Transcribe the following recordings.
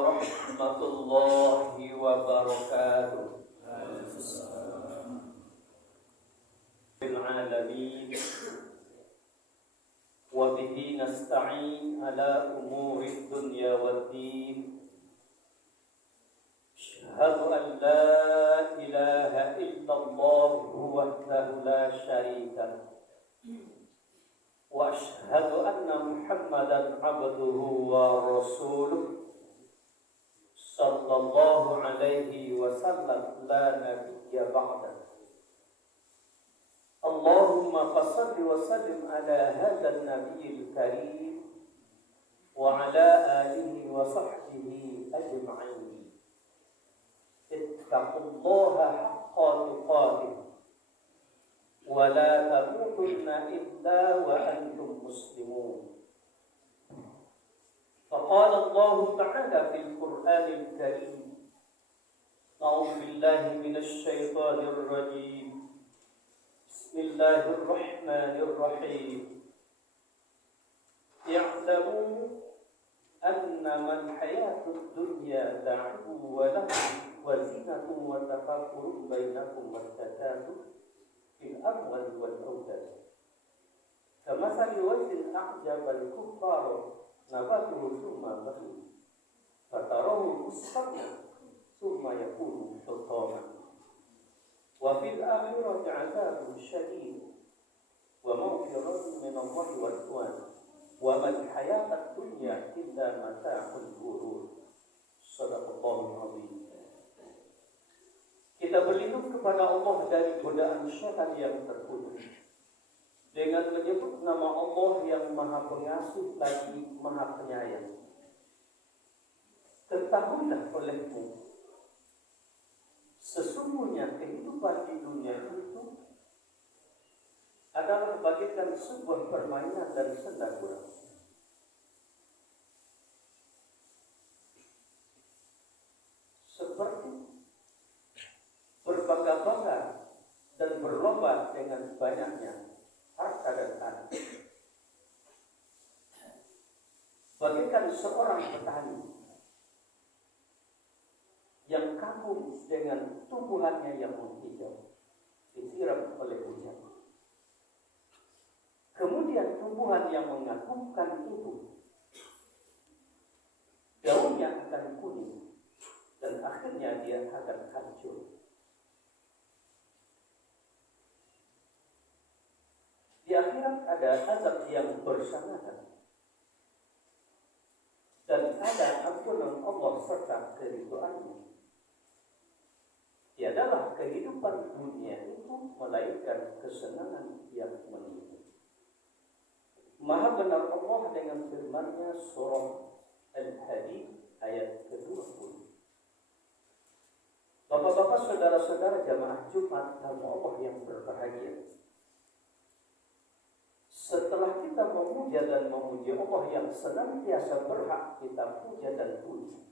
warahmatullahi wabarakatuh. Alamin wa bihi nasta'in ala umuri dunya waddin. Asyhadu an la ilaha illallah wahdahu la syarika lahu wa asyhadu anna Muhammadan abduhu wa rasuluh sallallahu alaihi wasallam la nabiyya ba'da. Allahumma fassalli wa sallim ala hadzal nabiyil karim wa ala alihi wa sahbihi ajma'in. Ittaqullaha haqqa tuqatih wa la tamutunna illa wa antum muslimun. Faqala Allah ta'ala fil Qur'anil Karim, a'udzu billahi minasy syaithanir rajim. Bismillahirrahmanirrahim. Ya'lamu annama al-hayatud dunya la'ibun wa lahwun wa zinatun wa tafakkurun bainakum wat-takatsur fil amwali wal awlad. Kamathali ghaythin a'jaba al-kuffara nabatuhu thumma yahiju fatarahu musfarran thumma yakunu hutaman. Wa fil akhirati 'adzabun syadid wa maghfiratun min Allah wa ridwan wa mal hayatud dunya illa mata'ul ghurur. Shadaqallahul 'azim. Kita berlindung kepada Allah dari godaan syaitan yang terkutuk dengan menyebut nama Allah yang Maha Pengasih lagi Maha Penyayang. Ketahuilah olehmu, sesungguhnya kehidupan di dunia itu adalah bagaikan sebuah permainan dan senda gurau. Seperti berbangga-bangga dan berlomba dengan banyaknya harta dan anak. Bagaikan seorang petani yang kagum dengan tumbuhannya yang menghijau, disiram oleh hujan. Kemudian tumbuhan yang mengagumkan itu, daunnya akan kuning dan akhirnya dia akan hancur. Di akhirat ada azab yang bersangatan dan ada ampunan Allah serta keridhaannya. Tiadalah kehidupan dunia itu melainkan kesenangan yang menimpa. Maha benar Allah dengan firman-Nya surah Al-Hadid ayat ke-20. Bapak-bapak, saudara-saudara jamaah Jumat tamu Allah yang berbahagia. Setelah kita memuja dan memuji Allah yang senantiasa berhak kita puja dan puji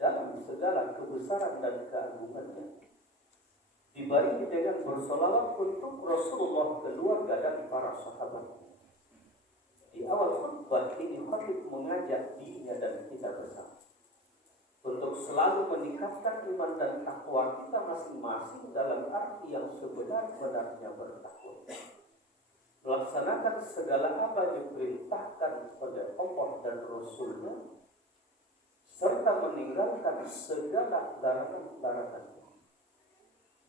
dalam segala kebesaran dan keagungannya, dibarengi dengan bersolawat untuk Rasulullah, keluarga dan para sahabat. Di awal khutbah ini khatib mengajak dirinya dan kita bersama untuk selalu meningkatkan iman dan takwa kita masing-masing dalam arti yang sebenar-benarnya bertakwa, melaksanakan segala apa yang diperintahkan oleh Allah dan Rasul-Nya, serta meninggalkan segala larangan-larangan.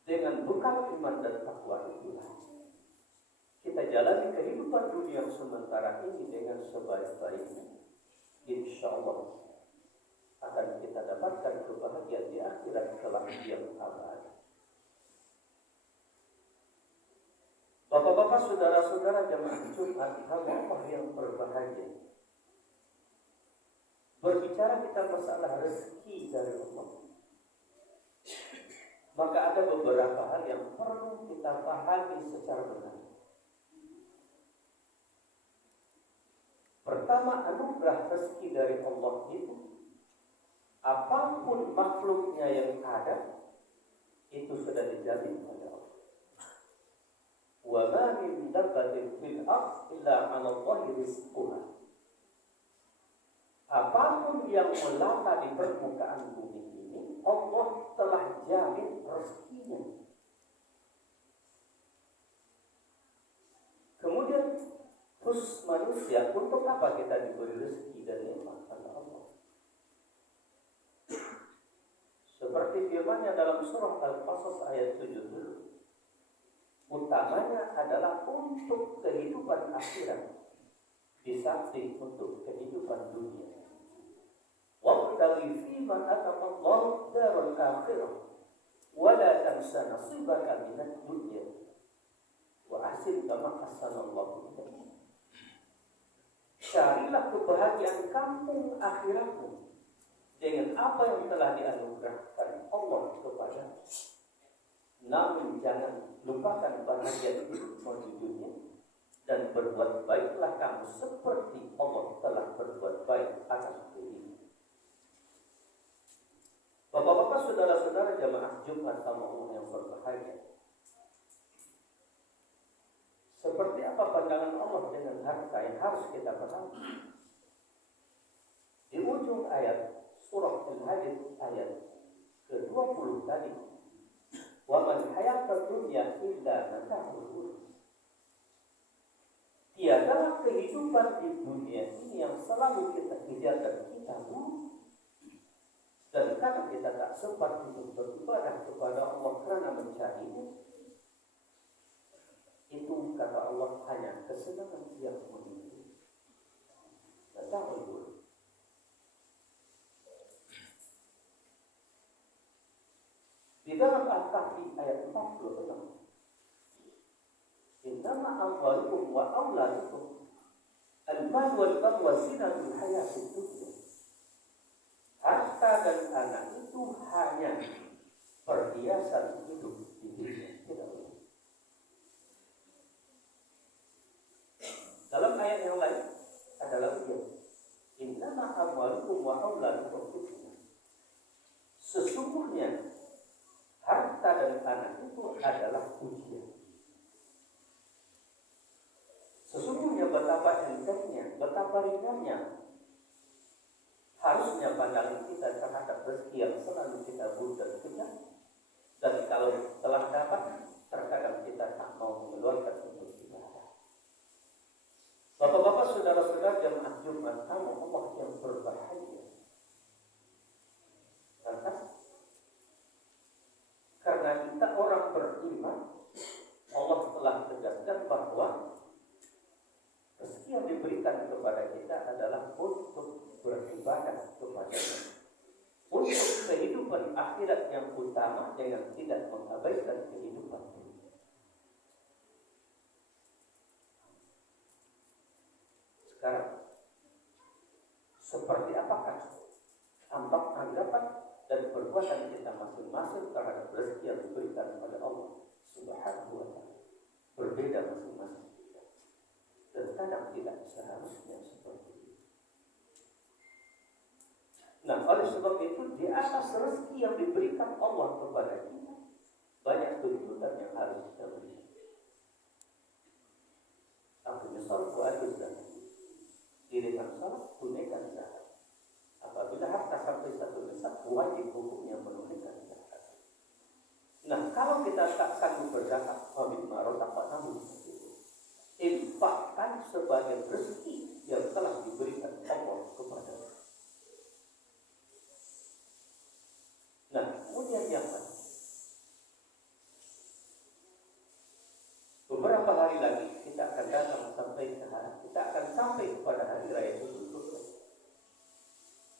Dengan bekal iman dan takwa itulah kita jalani kehidupan dunia sementara ini dengan sebaik-baiknya. Insya Allah akan kita dapatkan kebahagiaan di akhirat kelak yang abadi. Bapak-bapak, saudara-saudara jamaah Jumat Allah yang berbahagia. Berbicara kita masalah rezeki dari Allah, maka ada beberapa hal yang perlu kita pahami secara benar. Pertama, anugerah rezeki dari Allah itu, apapun makhluknya yang ada, itu sudah dijamin oleh Allah. Wa ma min dabbatin fil ardh illa 'ala Allahi rizquha. Apapun yang melata di permukaan bumi ini, Allah telah jamin rezekinya. Kemudian khusus manusia, untuk apa kita diberi rezeki dan nikmat oleh Allah? Seperti firman-Nya dalam surah Al-Qasas ayat 70, utamanya adalah untuk kehidupan akhirat di samping untuk kehidupan dunia. Wabtaghi fima ataka Allah darul akhirah wa la tansa nasibaka minad dunya wa ahsin kama ahsanallahu ilaik. Carilah kebahagiaan kampung akhiratmu dengan apa yang telah dianugerahkan Allah kepadamu. Namun jangan lupakan bahagia hidupmu di dunia dan berbuat baiklah kamu seperti Allah telah berbuat baik atas dirimu. Bapak-bapak, saudara-saudara jamaah Jumat tamu umum yang berbahagia, seperti apa pandangan Allah dengan harta yang harus kita pahami? Di ujung ayat surah Al-Hadid ayat ke-20 tadi, wa man hayatud dunya illa mata'ul ghurur. Tiadalah kehidupan di dunia ini yang selalu kita kejar dan kita buru. Dan karena kita tak sempat untuk beribadah kepada Allah karena mencarinya, itu kata Allah hanya kesenangan yang menunggu. Mata'ul ghurur. Di dalam Al-Kahfi ayat 46, innama amwalukum wa auladukum al-mal wal banun zinatul hayatid dunya. Harta dan anak itu hanya perhiasan hidup di dunia, tidak lain. Dalam ayat yang lain ada lagi, innama amwalukum wa auladukum fitnah. Sesungguhnya harta dan anak itu adalah ujian. Sesungguhnya betapa entengnya, betapa ringannya harusnya pandangan kita terhadap rezeki yang selalu kita buru dan kejar. Dan kalau telah dapat, terkadang kita tak mau mengeluarkan untuk ibadah. Bapak-bapak, saudara-saudara jemaah Jumat tamu Allah yang berbahagia. Karena kita orang beriman, Allah telah tegaskan bahwa rezeki yang diberikan kepada kita adalah untuk beribadah kepada-Nya, untuk kehidupan akhirat yang utama dengan tidak mengabaikan kehidupan dunia. Sekarang, seperti apakah anggapan dan perbuatan kita masing-masing terhadap rezeki yang diberikan oleh Allah Subhanahu wa Ta'ala? Berbeda masing-masing kita, dan kadang tidak seharusnya seperti itu. Nah, oleh sebab itu di atas rezeki yang diberikan Allah kepada kita, banyak tuntutan yang harus kita berikan. Akhirnya salat wajib zakat, dirikan salat, tunaikan zakat. Apabila harta sampai satu nisab, wajib hukumnya menunaikan zakat. Nah, kalau kita tak sanggup berzakat, wamimma razaqnahum, infakkan sebagai rezeki yang telah diberikan Allah kepada kita. Nah, kemudian yang lain, beberapa hari lagi kita akan datang sampai kita akan sampai kepada hari raya Idul Fitri.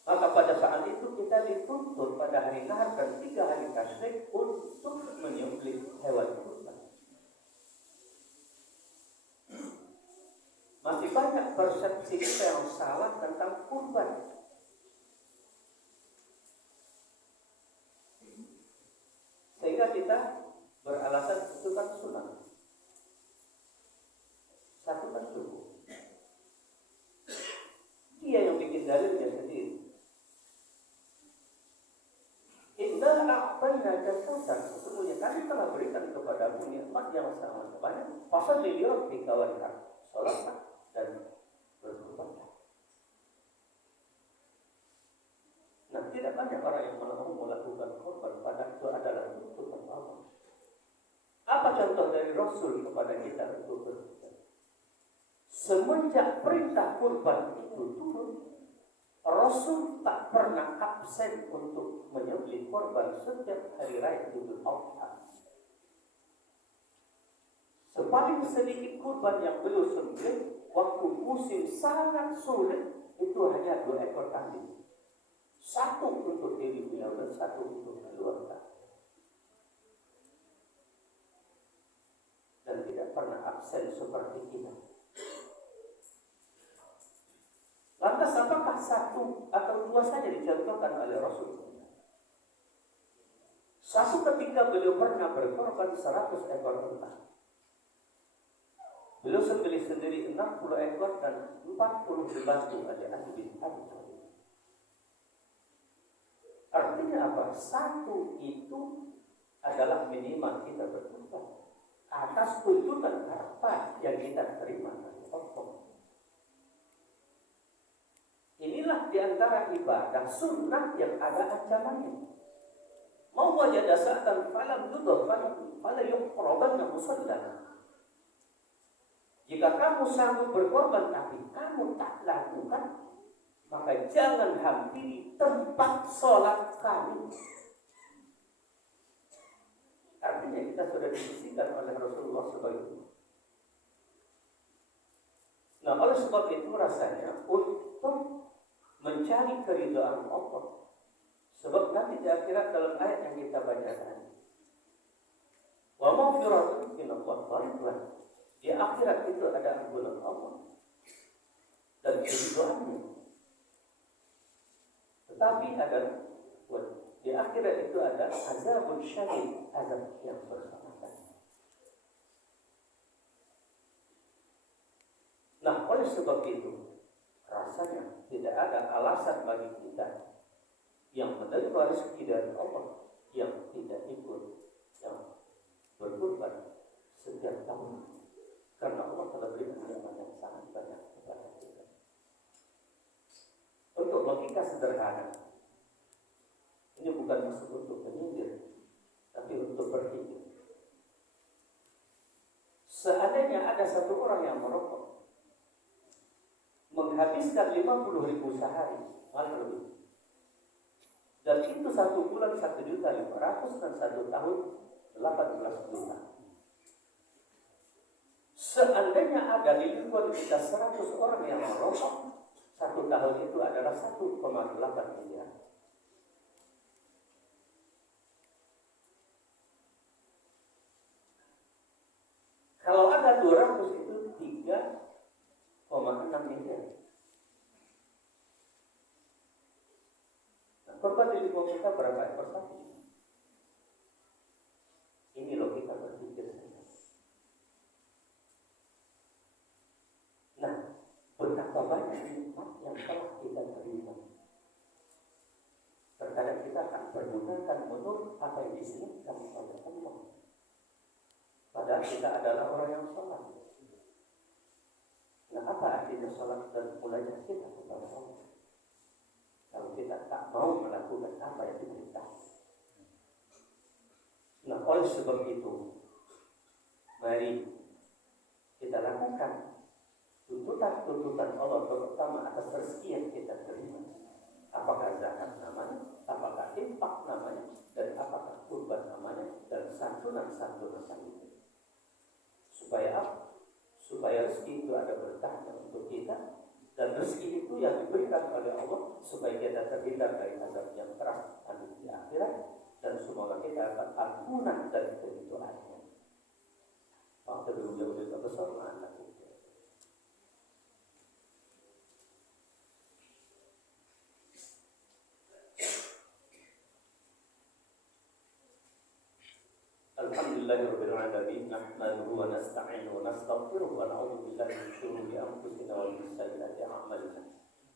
Maka pada saat itu kita dituntut pada hari Nahar dan 3 hari Tasyrik untuk menyembelih hewan kurban. Masih banyak persepsi kita yang salah tentang kurban. Sehingga kita beralasan itu kan sunnah. Satu kan cukup. Dia yang bikin dalilnya sendiri. Inna a'tayna kasautan. Sesungguhnya kami telah berikan kepadamu nikmat yang sangat banyak. Fasal li rabbika wanhar. Salatlah dan berkurbanlah. banyak orang yang mau melakukan korban, padahal itu adalah tuntutan Allah. Apa contoh dari Rasul kepada kita untuk berkorban? Semenjak perintah kurban itu turun, Rasul tak pernah absen untuk menyembelih korban setiap hari raya Idul Adha. Sepaling sedikit kurban yang belum sembelih waktu musim sangat sulit itu hanya 2 ekor kambing. 1 untuk diri beliau dan 1 untuk keluarga. Dan tidak pernah absen seperti kita. Lantas apakah 1 atau 2 saja dicontohkan oleh Rasul? Satu ketika beliau pernah berkorban 100 ekor unta. Beliau sembelih sendiri 60 ekor dan 40 dibantu oleh Ali bin Abi Thalib. Artinya apa? 1 itu adalah minimal kita berkorban atas tuntutan harta yang kita terima dari Allah. Inilah diantara ibadah sunnah yang ada ancamannya. Mau wajada sa'atan falam yudhaf fala yuqrabanna musallana. Jika kamu sanggup berkorban tapi kamu tak lakukan, maka jangan hampiri tempat sholat kami. Artinya kita sudah dibisikan oleh Rasulullah sebagai itu. Nah, oleh sebab itu rasanya untuk mencari keridhaan Allah. Sebab nanti di akhirat dalam ayat yang kita bacakan, wa maghfiratun min Allah wa ridwan. Di akhirat itu ada ampunan Allah dan keridhaannya. Tetapi ada di akhirat itu ada azabun syadid, azab yang bersama-sama. Nah, oleh sebab itu rasanya tidak ada alasan bagi kita yang menerima rezeki dari Allah yang tidak ikut yang berkorban setiap tahun. Karena Allah telah berikan nikmat yang sangat banyak kepada kita. Untuk logika sederhana, ini bukan maksud untuk menyindir, tapi untuk berpikir. Seandainya ada 1 orang yang merokok, menghabiskan 50.000 sehari, malah lebih. Dan itu 1 bulan 1.500.000 dan 1 tahun 18 juta. Seandainya ada di lingkungan kita 100 orang yang merokok, 1 tahun itu adalah 1,8 miliar. Kalau ada 200 itu 3,6 miliar. Nah, korban di lingkungan kita berapa ekor sapi? Ini logika berpikir saya. Nah, betapa banyak nikmat yang telah kita terima. Terkadang kita akan pergunakan menurut apa yang diinginkan oleh Allah. Padahal kita adalah orang yang sholat. Nah, apa artinya sholat dan mulainya kita kepada Allah? Kalau kita tak mau melakukan apa yang diperintahkan. Nah, oleh sebab itu, mari kita lakukan tuntutan Allah, terutama atas rezeki yang kita terima. Apakah zakat namanya, apakah infak namanya, dan apakah kurban namanya, dan santunan-santunan itu. Supaya apa? Supaya rezeki itu ada berkahnya untuk kita, dan rezeki itu yang diberikan oleh Allah supaya kita terhindar dari azab yang keras nanti di akhirat, dan semoga kita akan ampunan dari keridhaannya. Waktu dulu kita bersama anak kita. Alhamdulillahirabbil alamin, nahmaduhu wa nasta'inuhu wa nastaghfiruhu wa na'udzu billahi min shururi anfusina wa min sayyiati a'malina.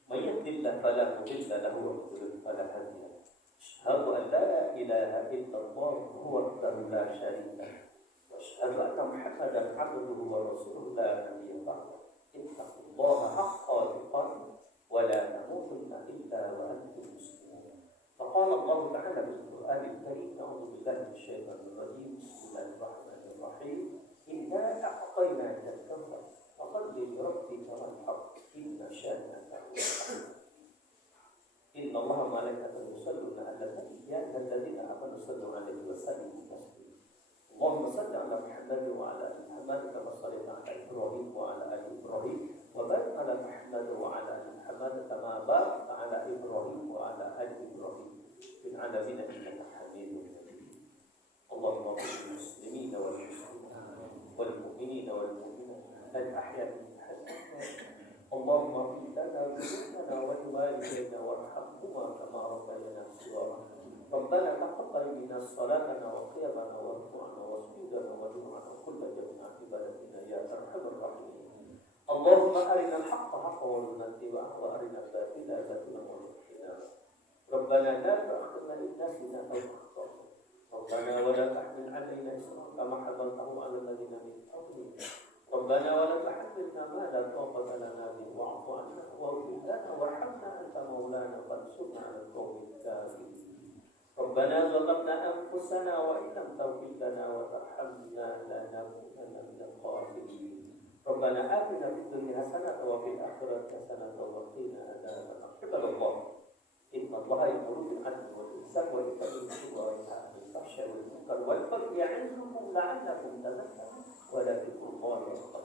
May yahdihillahu fala mudilla lahu wa may yudlil fala hadiya lahu. Asyhadu an la ilaha illallah wahdahu la syarika lahu wa asyhadu anna Muhammadan 'abduhu wa rasuluhu la nabiyya ba'dahu. Ittaqullaha haqqa tuqatih wa la tamutunna illa wa antum muslimun. billahi minasyaitonir rajim. Bismillahirrahmanirrahim. Inna a'tainaka al-kautsar. Faqadli li rabbika wanhar. Inna syani'aka huwal abtar. Inna Allaha wa malaikatahu yusholluna 'alan nabi ya ayyuhalladzina amanu shallu 'alaihi wa sallimu taslima. Allahumma shalli 'ala Muhammad wa 'ala ali Muhammad kama shallaita 'ala Ibrahim wa 'ala ali Ibrahim wa barik 'ala Muhammad wa 'ala ali Muhammad kama barakta 'ala Ibrahim wa 'ala ali Ibrahim fil 'alamin innaka Hamidum Majid. Allahumma ighfir lil muslimina wal muslimat wal mu'minina wal mu'minat al-ahya'i minhum اللهم اغفر لنا ذنوبنا ولوالدينا وارحمهما كما ربيانا صغارا. ربنا تقبل منا صلاتنا وقيامنا وركوعنا وسجودنا ودعاءنا وكل جميع عبادتنا يا ارحم الراحمين. اللهم ارنا الحق حقا وارزقنا اتباعه وارنا الباطل باطلا وارزقنا اجتنابه. ربنا لا تؤاخذنا ان نسينا او اخطانا. ربنا ولا تحمل علينا اسرا كما حملته على الذين من قبلنا. ربنا ولا تحملنا ما لا طاقة لنا به واعف عنا واغفر لنا وارحمنا أنت مولانا فانصرنا على القوم الكافرين. ربنا ظلمنا أنفسنا وإن لم تغفر لنا وترحمنا لنكونن من الخاسرين. ربنا آتنا في الدنيا حسنة وفي الآخرة حسنة وقنا عذاب النار. عباد الله إن الله يأمر بالعدل والإحسان وإيتاء ذي القربى وينهى عن الفحشاء والمنكر والبغي يعظكم لعلكم تذكرون. ولا ذكر الله أكبر.